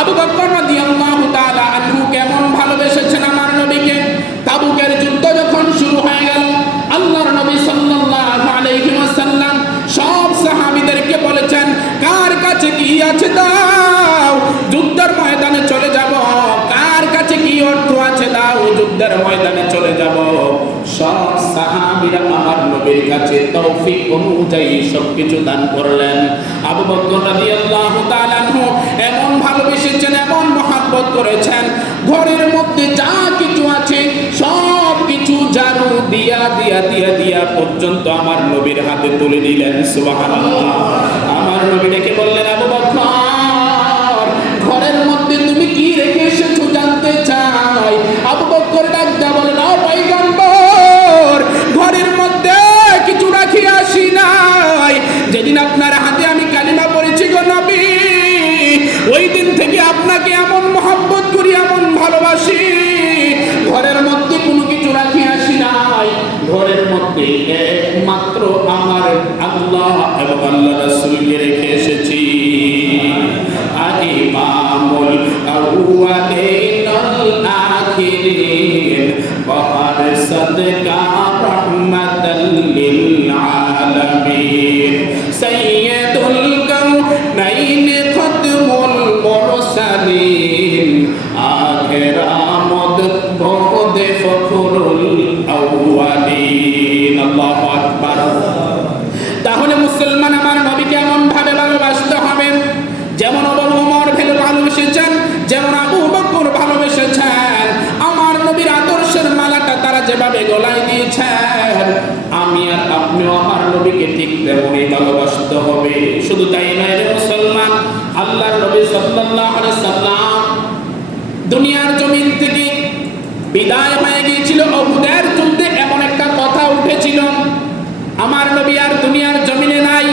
আবু বকর রাদিয়াল্লাহু তাআলা আনহু কেমন ভালোবেসেছেন আমার নবীকে? তাবুকের যুদ্ধ যখন শুরু হয়ে গেল, আল্লাহর নবী সাল্লাল্লাহু আলাইহি ওয়াসাল্লাম সব সাহাবীদেরকে বলেছেন, কার কাছে কি আছে দাও? যুদ্ধের ময়দানে চলে যাব। কার কাছে কি অর্থ আছে দাও? যুদ্ধের ময়দানে চলে যাব। সব সাহাবীরা আমার নবীর কাছে তৌফিক অনুযায়ী সবকিছু দান করলেন। আবু বকর রাদিয়াল্লাহু তাআলা করেছেন। ঘরের মধ্যে যা কিছু আছে, সব কিছু দিয়া দিয়া দিয়া দিয়া পর্যন্ত আমার নবীর হাতে তুলে দিলেন আমার নবী ডেকে বললেন, আবু বকর, ঘরের মধ্যে তুমি কি রেখে এসেছ জানতে চাই? আবু বকর ডাক বলেন ঘরের মধ্যে কিছু রাখি আসি নাই। যেদিন আপনার হাতে আমি কালিমা পড়েছি গো নবী, ওই দিন থেকে আপনাকে এমন ভালোবাসি। ঘরের মধ্যে কোনো কিছু রাখি আসি নাই। ঘরের মধ্যে একমাত্র আমার আল্লাহ এবং আল্লাহ রাসুলকে রেখে এসেছি। ইমামুল আউয়ালিন আল নবীকে ঠিক তেমনই ভালোবাসতে হবে। শুধু তাই নয় রে মুসলমান, আল্লাহর নবী সাল্লাল্লাহু আলাইহি সাল্লাম দুনিয়ার জমিন থেকে বিদায় হয়ে গিয়েছিল, অহুদের যুদ্ধে এমন একটা কথা উঠেছিল, আমার নবী আর দুনিয়ার জমিনে নাই।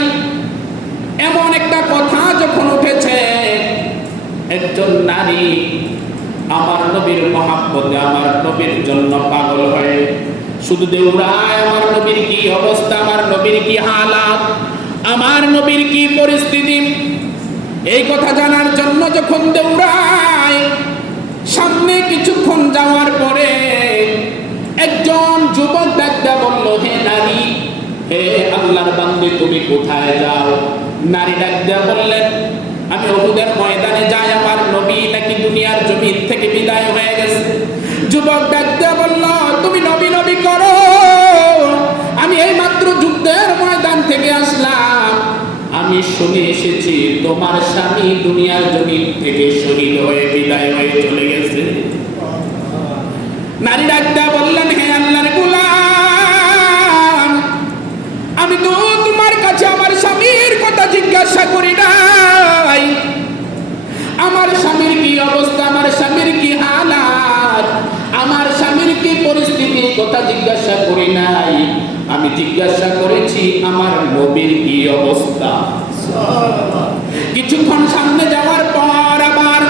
এমন একটা কথা যখন উঠেছে, একজন নারী আমার নবীর মহাব্বতে, আমার নবীর জন্য পাগল হয়ে শুধু দেউরায়, আমার নবীর কি অবস্থা, আমার নবীর কি হালাত, আমার নবীর কি পরিস্থিতি? এই কথা জানার জন্য যখন দৌড়ায় সামনে কিছুক্ষণ যাওয়ার পরে একজন যুবক ডাকটা বলল, হে নারী, হে আল্লাহর বান্দি, তুমি কোথায় যাও? নারী ডাকটা বললেন, আমি অহুদের ময়দানে যাই, আমার নবী নাকি দুনিয়ার জমিন থেকে বিদায় হয়ে গেছে। যুবক ডাকটা বলল এই মাত্র যুদ্ধের ময়দান থেকে আসলাম। আমি শুনে এসেছি, তোমার স্বামী দুনিয়ার জমিন থেকে শহীদ হয়ে বিদায় হয়ে চলে গেছে। নারী ডাক্তা বললেন, হে আল্লাহর গোলাম, আমি তো তোমার কাছে আমার স্বামীর কথা জিজ্ঞাসা করি নাই। আমার স্বামীর কি অবস্থা? আমার স্বামীর কি হালাত? আমার স্বামীর কি পরিস্থিতি কথা জিজ্ঞাসা করি নাই। আমি জিজ্ঞাসা করেছি, আমার নবীর কি অবস্থা? কিছুক্ষণ সামনে যাওয়ার পর আবার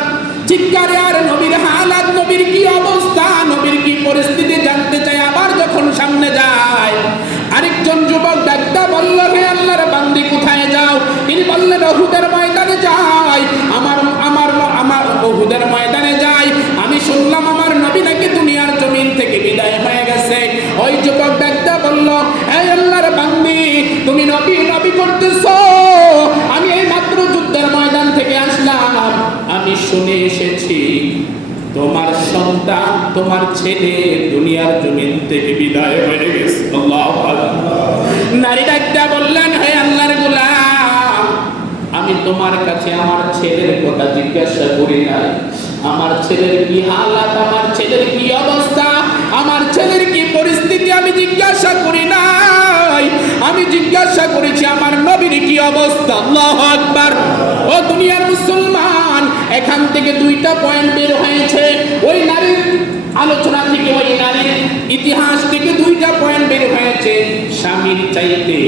চিৎকারে, আর নবীর হালাত, নবীর কি অবস্থা? নবীর কি পরিস্থিতি? জানতে চাই আবার যখন সামনে যায়, আরেকজন যুবক ডাক্তার বলল, হে আল্লাহর বান্দি, কোথায় যাও? তিনি বললেন অহুদের ময়দানে যাই। আমার আমার আমার অহুদের ময়দানে যাই। তুমি নবী নবী করতেছো। আমি এই মাত্র যুদ্ধের ময়দান থেকে আসলাম। আমি শুনে এসেছি, তোমার সন্তান, তোমার ছেলে দুনিয়ার জমিন থেকে বিদায় হয়ে গেছে। নারী ডাক্তার বললেন, হে আল্লাহর গোলাম, আমি তোমার কাছে আমার ছেলের কথা জিজ্ঞাসা করি নাই। আমার ছেলের কি হালাত? আমার ছেলের কি অবস্থা? আমার আমি জিজ্ঞাসা করি নাই। আমি জিজ্ঞাসা করেছি, আমার নবীর কি অবস্থা? আল্লাহু আকবার। ও দুনিয়ার মুসলমান, এখান থেকে দুইটা পয়েন্ট বের হয়েছে। ওই নারীর আলোচনা থেকে, ওই নারীর ইতিহাস থেকে দুইটা পয়েন্ট বের হয়েছে। স্বামীর চাইতে,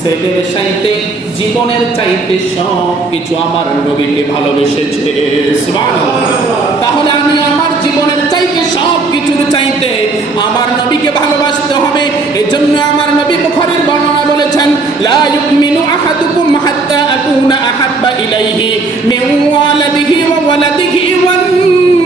ছেলের চাইতে, জীবনের চাইতে সব কিছু আমার নবীকে ভালোবেসেছে। তাহলে আমি আমার জীবনের চাইতে সব কিন্তু চাইতে আমার নবীকে ভালোবাসতে হবে। এজন্য আমার নবী বুখারীর বর্ণনা বলেছেন, লা ইউমিনু আহাদুকুম হাত্তা আকুনা আহাব্বা ইলাইহি মিন ওয়ালাদিহি ওয়া ওয়ালাদিহি ওয়ান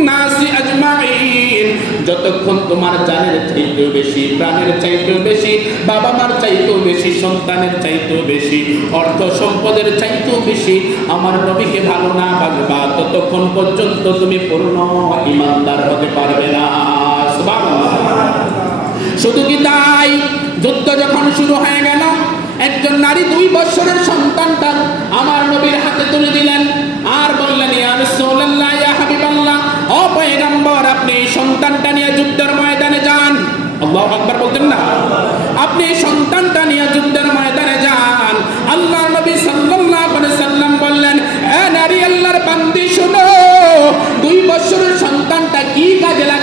নাসি আজমাইন। যতক্ষণ তোমার জানের চাইতেও বেশি, প্রাণের চাইতেও বেশি বাবা মার চাইতেও বেশি, সন্তানের চাইতেও বেশি, অর্থ সম্পদের চাইতেও বেশি, আমার নবীকে ভালো না বাজবা ততক্ষণ পর্যন্ত তুমি পূর্ণ ইমানদার হতে পারবে না। শুধু কি তাই? যুদ্ধ যখন শুরু হয়ে গেল, একজন নারী দুই বছরের সন্তানটা আমার নবীর হাতে তুলে দিলেন। আর বললেন, ইয়া রাসূলুল্লাহ, ইয়া হাবিবাল্লাহ, ও আপনি সন্তানটা নিয়ে যুদ্ধের ময়দানে যান। আল্লাহু আকবার বলতেন না? আপনি সন্তানটা নিয়ে যুদ্ধের ময়দানে যান। আল্লাহর নবী সাল্লাল্লাহু আলাইহি সাল্লাম বললেন, এ নারী, আল্লাহর বান্দি, শুনো। দুই বছরের সন্তানটা কি কাজে লাগবে?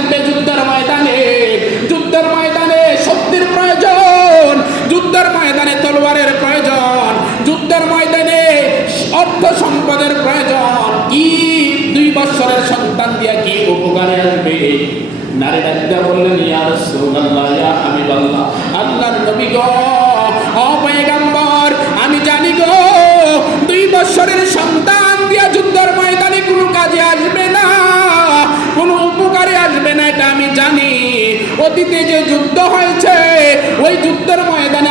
ময়দানে অর্থ সম্পদের প্রয়োজন। কি দুই বছরের সন্তান দিয়া কি উপকারে আসবে? নারী ডাক্তা বললেন, ইয়া রাসূলুল্লাহ, ইয়া হাবিবাল্লাহ, আল্লাহর নবী গো, ও আমি জানি গো, দুই বছরের সন্তান দিয়া যুদ্ধের ময়দানে কোনো কাজে আসবে না, কোনো উপকারে আসবে না, এটা আমি জানি। অতীতে যে যুদ্ধ হয়েছে, ওই যুদ্ধের ময়দানে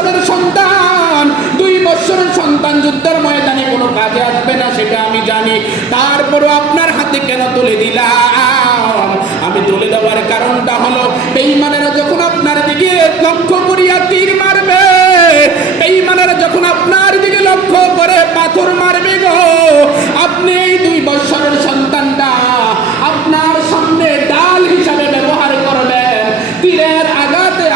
বছরের সন্তান, দুই বছরের সন্তান যুদ্ধের ময়দানে কোনো কাজে আসবে না, সেটা আমি জানি। তারপরও আপনার হাতে কেন তুলে দিলাম? আমি তুলে দেওয়ার কারণটা হলো বেঈমানেরা যখন আপনার দিকে লক্ষ্য করিয়া তীর মারবে বেঈমানেরা যখন আপনার দিকে লক্ষ্য করে পাথর মারবে গো, আপনি এই দুই বছরের সন্তানটা আপনার সামনে ডাল হিসাবে ব্যবহার করবেন। তীরের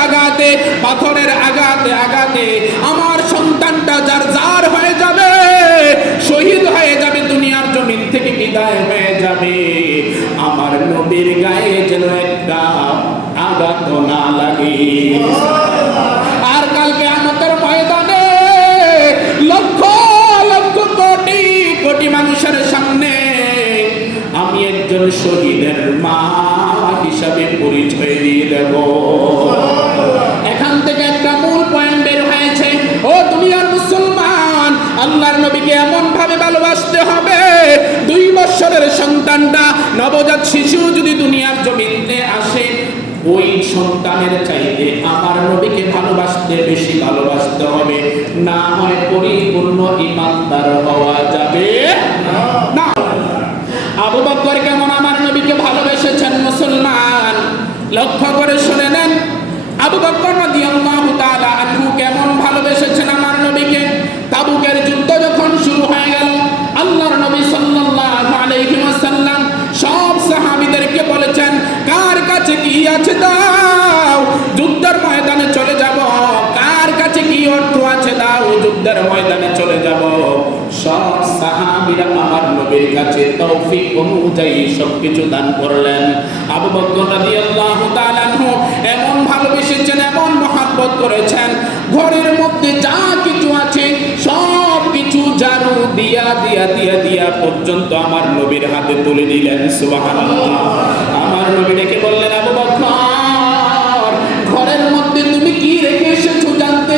আঘাতে, পাথরের আঘাতে আঘাতে আমার সন্তানটা যার যার হয়ে যাবে, শহীদ হয়ে যাবে, দুনিয়ার জমিন থেকে বিদায় হয়ে যাবে। আমার নবীর গায়ে যেন একটা আঘাত না লাগে। আর কালকে আমাদের ময়দানে লক্ষ লক্ষ কোটি কোটি মানুষের সামনে আমি একজন শহীদের মা হিসাবে পরিচয় দিয়ে দেব। বছরের সন্তানটা, নবজাত শিশু যদি দুনিয়ার জমিনে আসে, ওই সন্তানের চাইতে আমার নবীকে ভালোবাসতে বেশি ভালোবাসতে হবে। না হয় পরিপূর্ণ ইমানদার হওয়া যাবে। না। আবু বকর কেমন আমার নবীকে ভালোবেসেছেন মুসলমান? লক্ষ্য করে শুনে নেন। আবু বকর রাদিয়াল্লাহু কাছে তৌফিক অনুযায়ী সবকিছু দান করলেন। আবু বকর রাদিয়াল্লাহু তাআলা এমন ভালোবেসেছেন, এমন মহাব্বত করেছেন, ঘরের মধ্যে যা কিছু আছে সব কিছু জারু দিয়া দিয়া দিয়া দিয়া পর্যন্ত আমার নবীর হাতে তুলে দিলেন, সুবহানাল্লাহ। আমার নবী ডেকে বললেন, আবু বকর, ঘরের মধ্যে তুমি কি রেখে এসেছ জানতে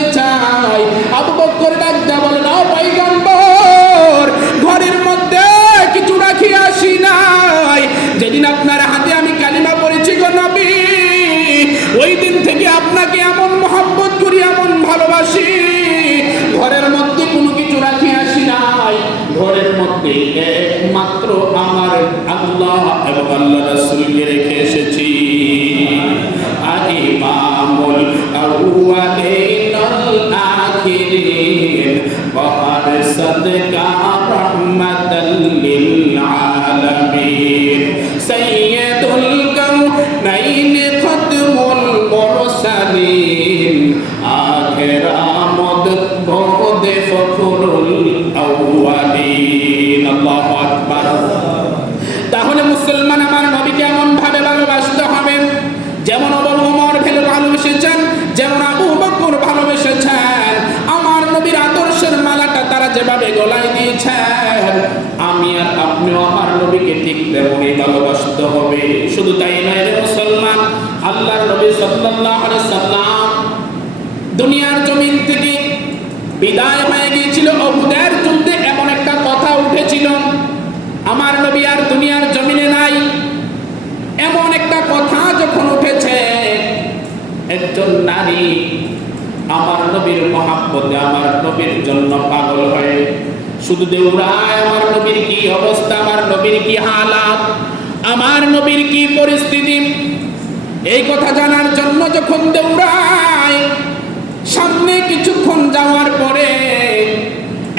শুধু তাই নয় রে মুসলমান আল্লাহ নবী সাল্লাল্লাহু আলাইহি সাল্লাম দুনিয়ার জমিন থেকে বিদায় হয়ে গিয়েছিল উহুদের যুদ্ধে এমন একটা কথা উঠেছিল, আমার নবী আর দুনিয়ার জমিনে নাই। এমন একটা কথা যখন উঠেছে, একজন নারী আমার নবীর মহাব্বতে, আমার নবীর জন্য পাগল হয়ে শুধু দেউরায় আমার নবীর কি অবস্থা, আমার নবীর কি হালাত? আমার নবীর কি পরিস্থিতি? এই কথা জানার জন্য যখন দেউরায় সামনে কিছুক্ষণ যাওয়ার পরে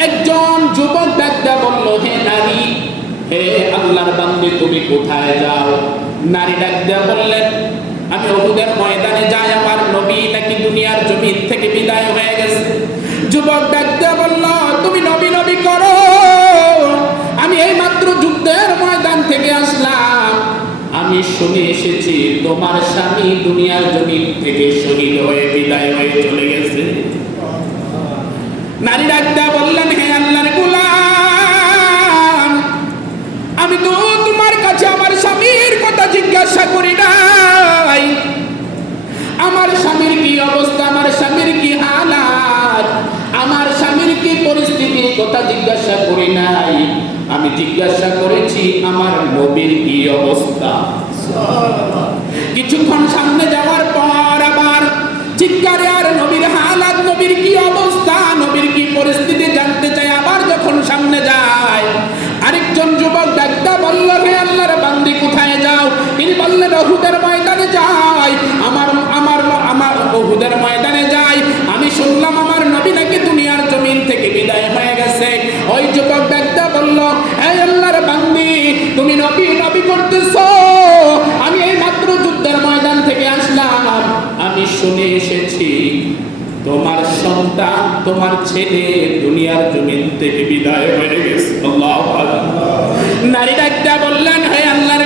একজন যুবক ডাক্তার বলল, হে নারী, হে আল্লাহর বান্দে, তুমি কোথায় যাও? নারী ডাক্তার বললেন, আমি অহুদের ময়দানে যাই, আমার নবী নাকি দুনিয়ার জমিন থেকে বিদায় হয়ে গেছে। যুবক ডাক্তার বলল, তুমি নবী নবী করো। আমি এই মাত্র যুদ্ধের ময়দান আমি শুনে এসেছি, তোমার স্বামী দুনিয়ার জমিন থেকে শহীদ হয়ে বিদায় হয়ে চলে গেছে। নারী ডাক্তার বললেন, হে আল্লাহর গোলাম, আমি তো তোমার কাছে আমার স্বামীর কথা জিজ্ঞাসা করি নাই। আমার স্বামীর কি অবস্থা? আমার স্বামীর কি হালাত? আমার স্বামীর কি পরিস্থিতি কথা জিজ্ঞাসা করি নাই। আমি জিজ্ঞাসা করেছি, আমার নবীর কি অবস্থা? কিছুক্ষণ সামনে যাওয়ার পর আবার চিৎকারে, আর নবীর হালাত, নবীর কি অবস্থা? নবীর কি পরিস্থিতি? জানতে চাই আবার যখন সামনে যায়, আরেকজন যুবক ডাক্তার বলল, হে আল্লাহর বান্দি, কোথায় যাও? তিনি বললেন অহুদের ময়দানে যাই শুনে এসেছি, তোমার সন্তান, তোমার ছেলে দুনিয়ার জমিন থেকে বিদায় হয়ে গেছে। নারী ডাক্তার বললেন, হে আল্লাহর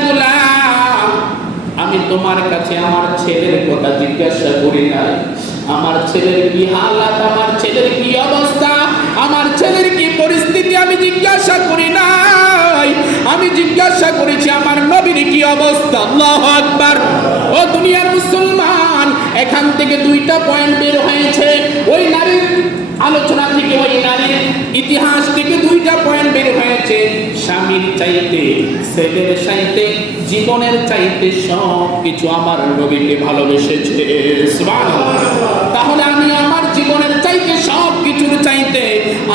আমি তোমার কাছে আমার ছেলের কথা জিজ্ঞাসা করি আমার ছেলের কি হালাত, আমার ছেলের কি অবস্থা, আমার ছেলের কি পরিস্থিতি আমি জিজ্ঞাসা করি নাই। আমি জিজ্ঞাসা করেছি, আমার নবীর কি অবস্থা? আল্লাহু আকবার। ও দুনিয়ার মুসলমান এখান থেকে দুইটা পয়েন্ট বের হয়েছে। ওই নারীর আলোচনা থেকে ওই নারীর ইতিহাস থেকে দুইটা পয়েন্ট বের হয়েছে। স্বামীর চাইতে, ছেলের চাইতে, জীবনের চাইতে সব কিছু আমার নবীকে ভালোবেসেছে। তাহলে আমি আমার জীবনের চাইতে সব কিছুর চাইতে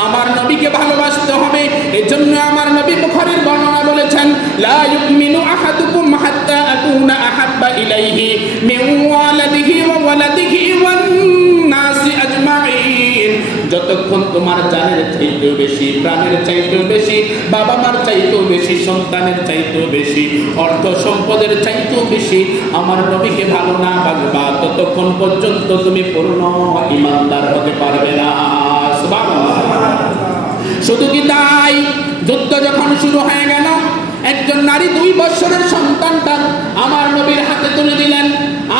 আমার নবীকে ভালোবাসতে হবে। এজন্য আমার নবী বুখারীর বর্ণনা বলেছেন, লা ইউমিনু আহাদুকুম ইলাইহি মিন ওয়ালাদিহি ওয়া ওয়ালাদিহি ওয়ান নাসি আজমাইন যতক্ষণ তোমার জানের চাইতেও বেশি, প্রাণের চাইতেও বেশি বাবা মার চাইতেও বেশি, সন্তানের চাইতেও বেশি, অর্থ সম্পদের চাইতেও বেশি, আমার নবীকে ভালো না বাগবা ততক্ষণ পর্যন্ত তুমি পূর্ণ ইমানদার হতে পারবে না। শুধু কি তাই? যুদ্ধ যখন শুরু হয়ে গেল নারী দুই বছরের সন্তানটা আমার নবীর হাতে তুলে দিলেন।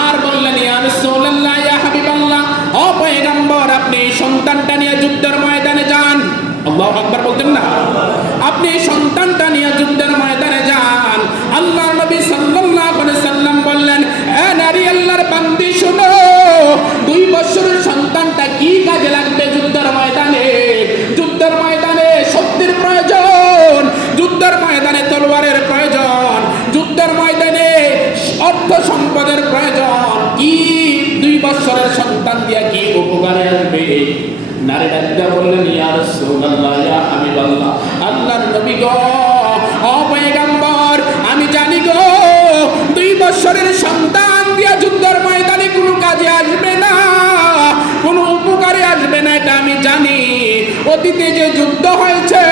আর বললেন আপনি এই সন্তানটা নিয়ে যুদ্ধের ময়দানে যান। আল্লাহু আকবার বলতেন না? আপনি এই সন্তানটা নিয়ে যুদ্ধের ময়দানে যান। আল্লাহর নবী সাল্লাল্লাহু আলাইহি সাল্লাম বললেন, এ নারী, আল্লাহর বান্দি, শোনো। দুই বছরের নারী ডাক্তার বললেন, ইয়া রাসূলুল্লাহ, ইয়া হাবিবাল্লাহ, আল্লাহর নবী গো আমি জানি গো, দুই বছরের সন্তান দিয়া যুদ্ধের ময়দানে কোনো কাজে আসবে না, কোনো উপকারে আসবে না, এটা আমি জানি। অতীতে যে যুদ্ধ হয়েছে,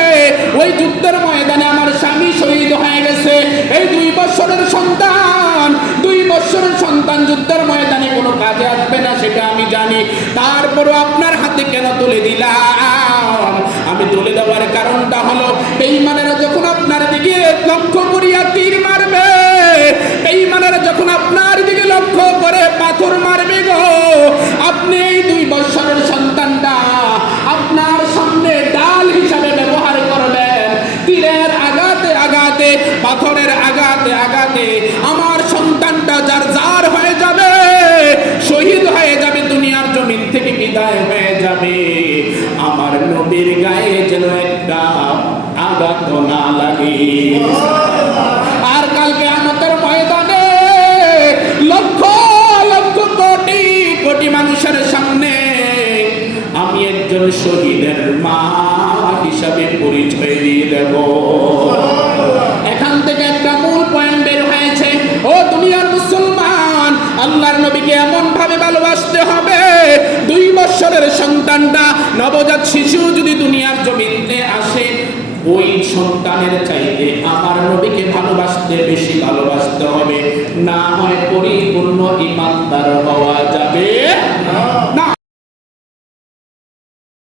ওই যুদ্ধের ময়দানে আমার স্বামী শহীদ হয়ে গেছে। এই দুই বছরের সন্তান, দুই বছরের সন্তান যুদ্ধের ময়দানে কোনো কাজে আসবে না সেটা আমি জানি। তারপরও আপনার হাতে কেন তুলে দিলাম? আমি তুলে দেওয়ার কারণটা হলো এই বেঈমানেরা যখন আপনার দিকে লক্ষ্য করিয়া তীর মারবে এই বেঈমানেরা যখন আপনার দিকে লক্ষ্য করে পাথর মারবে গো, আপনি এই দুই বছরের সন্তানটা একাকার হয়ে যাবে। আমার নবীর গায়ে যেন একটা আঘাত না লাগে। আর কালকে আমাদের ময়দানে লক্ষ লক্ষ কোটি কোটি মানুষের সামনে আমি একজন শহীদের মা হিসাবে পরিচয় দিয়ে দেব। এখান থেকে একটা মূল পয়েন্ট বের হয়েছে। ও দুনিয়ার মুসলমান, আল্লাহর নবীকে এমন বছরের সন্তানটা নবজাত শিশু যদি দুনিয়ার জমিতে আসে ওই সন্তানের চাইতে আমার নবীকে ভালোবাসতে বেশি ভালোবাসতে হবে। না হয় পরিপূর্ণ ইমানদার হওয়া যাবে। না।